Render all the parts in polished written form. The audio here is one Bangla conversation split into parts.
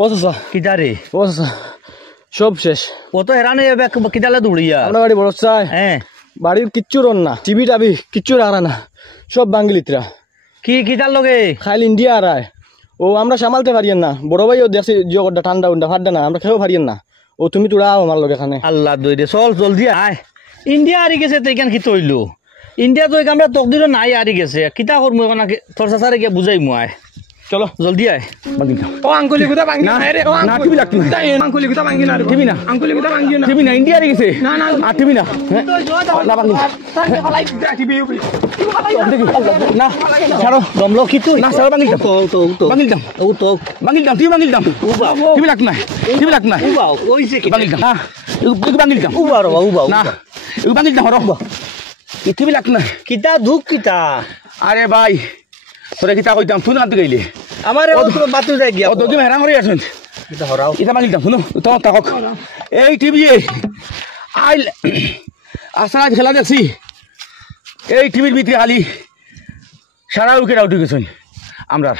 ও চাচা কিতারে ও চাচা সব শেষ। ও তো হেরানে কিতালে দৌড়িয়া আমরা বাড়ি বড় চাই হ্যাঁ বাড়ির কিচ্ছু রন না, টিভি টাবি কিচ্ছু রাখা না, সব বাঙ্গিলিতরা কি কিতার লগে খাইল ইন্ডিয়া আরায়। ও আমরা সামালতে পারিয়েন না, বড় ভাইও দেখছি জগৎটা ঠান্ডা উন্ডা ফাড্ডা না, আমরা খেয়েও পারিয়েন না। ও তুমি তোরা আমার লোক এখানে আল্লাহ দই দে চল জলদি আয়। ইন্ডিয়া হারি গেছে তো এখান কি তৈল ইন্ডিয়া তো আমরা তকদিরও নাই হারি গেছে কিতা করবো এখন তোর চাচারে গিয়ে বুঝাই আয় চলো জলদি আয়। ও আঙ্গুলি গুদা ভাঙি না রে ও না টিভি লাগতো না, আঙ্গুলি গুদা ভাঙি না টিভি না, আঙ্গুলি গুদা ভাঙি না টিভি না, ইন্ডিয়া হারি গেছে না না আর টিভি না, না বাঙ্গি টিভি না ছাড়ো দমলো কি তুই না ছাড়ো বাঙ্গিল দাম তো বাঙ্গিল দাম ও তো বাঙ্গিল দাম টিভি লাগতো না, টিভি লাগতো না উবাও ওইছে কি বাঙ্গিল দাম না এগুলো বাঙ্গিল দাম উবাও উবাও না এগুলো বাঙ্গিল দাম রহ টিভি লাগতো না। কিতা দুঃখ কিতা আরে ভাই তোরা কিতা কইতাম তুই না গেলি আমার বাতু যাই গিয়া ও তো তুমি হেরান করে আসুন কিতা হরাও এটা বাঙ্গিল দাম শুনো তো থাকক এই টিভি আইল আসলে খেলা দেখছি এই টিভির ভিতরে খালি সারা উইকেট আউট হয়ে গেছেন আমরা,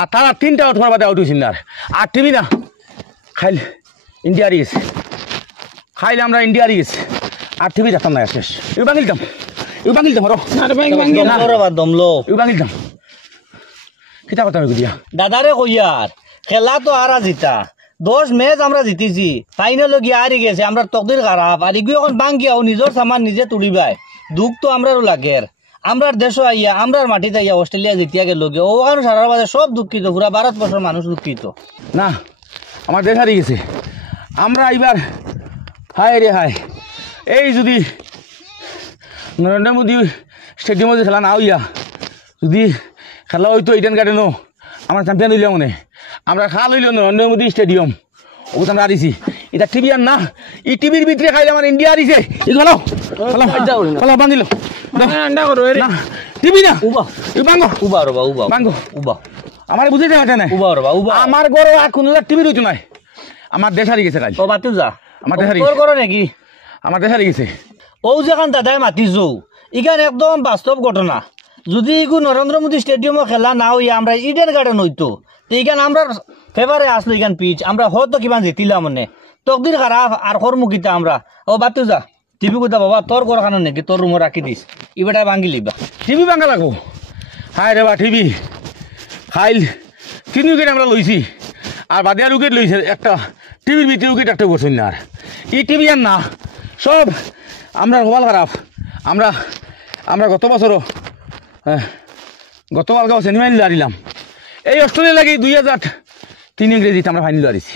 আর তারা 3টা আউট মারবাদে আউট হয়েছেন আর টিভি না খাইল ইন্ডিয়া হারিয়ে গেছে, খাইলে আমরা ইন্ডিয়া হারিয়ে গেছে আর টিভি দেখতাম না শেষ। এগুলো বাঙ্গিল দাম রহ দমলো এগুলো বাঙ্গিল দাম কিতা কথা দিয়া দাদারে কইয়ার খেলা তো আরা জিতা 10 ম্যাচ আমরা জিতেছি ফাইনাল গিয়ে হারি গেছে আমরা তকদির খারাপ আর এগুলো এখন বাঙ্গিয়াও নিজের সামান নিজে তুলিবাই দুঃখ তো আমরারও লাগের আমরার দেশও আইয়া আমরার মাটিতে আইয়া অস্ট্রেলিয়া জিতিয়া গেল গিয়ে ওখানে সারা বাজে সব দুঃখিত পুরা ভারতবর্ষের মানুষ দুঃখিত না আমার দেশ হারিয়ে গেছে আমরা এইবার হায় রে হায় এই যদি নরেন্দ্র মোদী স্টেডিয়ামে যদি খেলা না হইয়া যদি খেলা হইতো ইডেন গার্ডেনও আমরা চ্যাম্পিয়ন হইলে মনে আমরা খাল হইল নরেন্দ্র মোদী স্টেডিয়াম ওটা আমরা হারিয়েছি এটা টিভি আর না এই টিভির ভিতরে খাইলে আমার ইন্ডিয়া হারিয়েছে এই খেলো খেলো বান্ধিল আন্ডা করো রে না টিভি না উবা এই বাঙ্গো উবা রবা উবা বাঙ্গো উবা আমার বুঝেছে না উবা রবা উবা আমার গরো আর কোনো টিভি রইতো নাই আমার দেশ হারিয়ে গেছে কাজ ও বাতু যা আমার দেশ হারিয়ে তোর করো নাকি আমার দেশ হারিয়ে গেছে ও যেখান দাদাই মাতিছো ইখান একদম বাস্তব ঘটনা যদি ইগু নরেন্দ্র মোদী স্টেডিয়ামে খেলা না হইয়া আমরা ইডেন গার্ডেন হইতো তো ইখান আমরা ফেভারে আসলো ইখান পিচ আমরা হয়তো কিমান জিতিলাম মানে তকদির খারাপ আর কর্মকিতা আমরা ও বাতু যা টিভি কোথা বাবা তোর ঘর খানো নাকি তোর রুমে রাখি দিস ইবেটা ভাঙি লিবা টিভি ভাঙা লাগবো হায় রে বা টিভি খাইল 3 উইকেট আমরা লইছি আর বাদিয়ার উইকেট লইছে একটা টিভির ভিতরে উইকেট একটা বসুন না আর এই টিভি আর না সব আমরা হওয়াল খারাপ আমরা গত বছরও গত কালকে সেমিফাইনাল হারিলাম এই অস্ট্রেলিয়া লাগে 2003 ইংরেজিতে আমরা ফাইনাল হারিয়েছি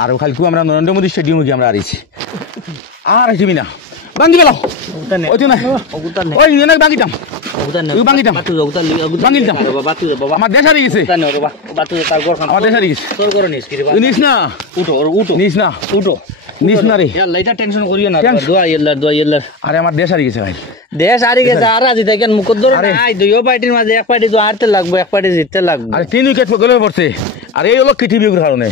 আর খালকু আমরা নরেন্দ্র মোদী স্টেডিয়ামে গিয়ে আমরা হারিয়েছি আর টিভি না বাঙ্গি গেল ওই তো না ওই এনে বাঙ্গি দাম বাঙ্গি দাম বাঙ্গি দাম আমার দেশ হারিয়ে গেছে আমার দেশ হারিয়ে গেছে নিস না উঠো নিস না উঠো নিস না রে এটা টেনশন করিও না দোয়া ইল্লার আরে আমার দেশ হারিয়ে গেছে ভাই দেশ হারিয়ে গেছে আর আজি থেকে মুকদ্দর নাই দুইও পার্টির মাঝে এক পার্টি তো হারতে লাগবে এক পার্টি জিততে লাগবে আর 3 উইকেট গলে পড়ছে আর এই হলো কি টিভির কারণে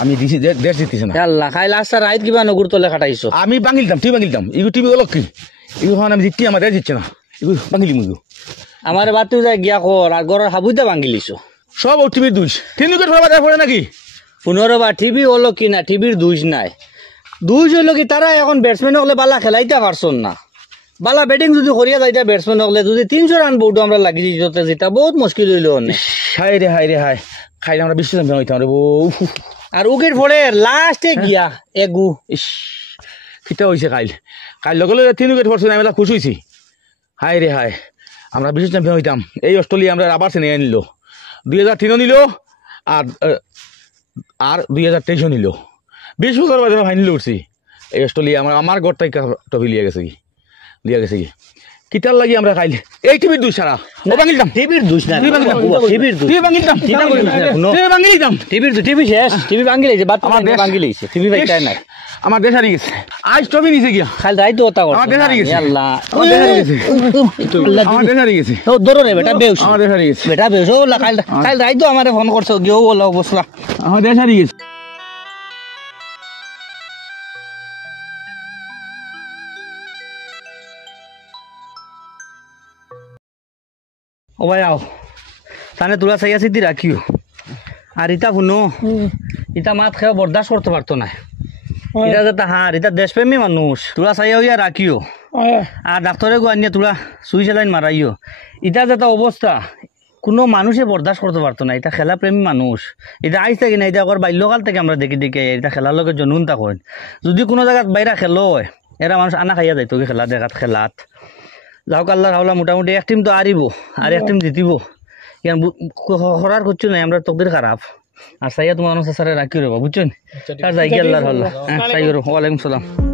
আমি দিছি দেশ জিতিছে না আল্লাহ খাই লাস্ট রাইত কিবা নগুর তলে কাটাইছো আমি বাঙ্গিলতাম টিভি বাঙ্গিলতাম ইগু টিভি হলো কি ইগু আমি জিতছি আমার দেশ জিতছে না ইগু বাঙ্গিলি মুগু আমার বাতু যায় গিয়া কর আর গড়ের হাবুইতে ভাঙ্গিলিছো সব ও টিভির দুই 3 উইকেট পড়ে নাকি 15 বার টিভি হলো কি না টিভির দুই নাই দুই হইলো কি তারা এখন ব্যাটসম্যান হলে বালা খেলাইতে পারছন না বালা ব্যাটিং যদি করিয়া যাইতা ব্যাটসম্যান হলে যদি 300 রান বোর্ড আমরা লাগি দিতে যেটা বহুত মুশকিল হইলো অনেক হায় রে খাইলে আমরা বিশ্ব চ্যাম্পিয়ন হইতাম রে বউ আর উইকেট পড়ে লাস্টে গিয়া এগু ইস কিটা হইছে কাইল লগে 3 উইকেট পড়ছে না আমি খুশি হইছি হায় রে আমরা বিশ্ব চ্যাম্পিয়ন হইতাম এই অস্ট্রেলিয়া আমরা আবার সে নিয়ে নিল 2003 নিল আর 2023 নিল 20 বছর বাদে ফাইনাল উঠছি এই অস্ট্রেলিয়া আমার ঘরটাই ট্রফি লিয়ে গেছে কি কিটার লাগি আমরা খাইলে এই টিভির দুই সারা ও বাঙ্গিলতাম টিভির দুই না টিভির দুই টিভি বাঙ্গিলতাম টিভি শেষ টিভি ভাঙ্গি লাইছে বাত আমার ভাঙ্গি লাইছে টিভি ভাইটাই নাই আমার দেশ হারিয়ে গেছে আজ ট্রফি নিছে গিয়া খালি রাইতো ওটা কর আমার দেশ হারিয়ে গেছে আল্লাহ আমার দেশ হারিয়ে গেছে আমার দেশ হারিয়ে গেছে তো ধরো রে বেটা বেউস আমার দেশ হারিয়ে গেছে বেটা বেউস ও খালি রাইতো আমারে ফোন করছো গিয়ে ও লাও বসলা আমার দেশ হারিয়ে গেছে ও ভাই আও তানে তোরা চাই আছি দি রাখিও আর ইতা শুনো ইটা মাত খেয়ে বরদাস্ত করতে পারতো না এটা যে তাহার এটা দেশপ্রেমী মানুষ তোরা চাইয়া হইয়া রাখিও আর ডাক্তারে গো আনিয়ে তোরা সুই সেলাইন মারাইও এটা যেটা অবস্থা কোনো মানুষে বরদাস্ত করতে পারতো না এটা খেলাপ্রেমী মানুষ এটা আইস থেকে না এটা আবার বাল্যকাল থেকে আমরা দেখি দেখি এটা খেলার লোকের জন্য তখন যদি কোনো জায়গায় বাইরা খেলো হয় এরা মানুষ আনা খাইয়া যাইতো কি খেলা দেখাত খেলাত যাওক আল্লাহ হাওলা মোটামুটি এক টিম তো আরিব আর এক টিম জিতিব ইয়ান করার করছো না আমরা তকদির খারাপ আর সাইয়া তোমার সারে রাখি রবা বুঝছেন আর যাই কি আল্লাহর আল্লাহ হ্যাঁ সাইয়া ওয়ালাইকুম সালাম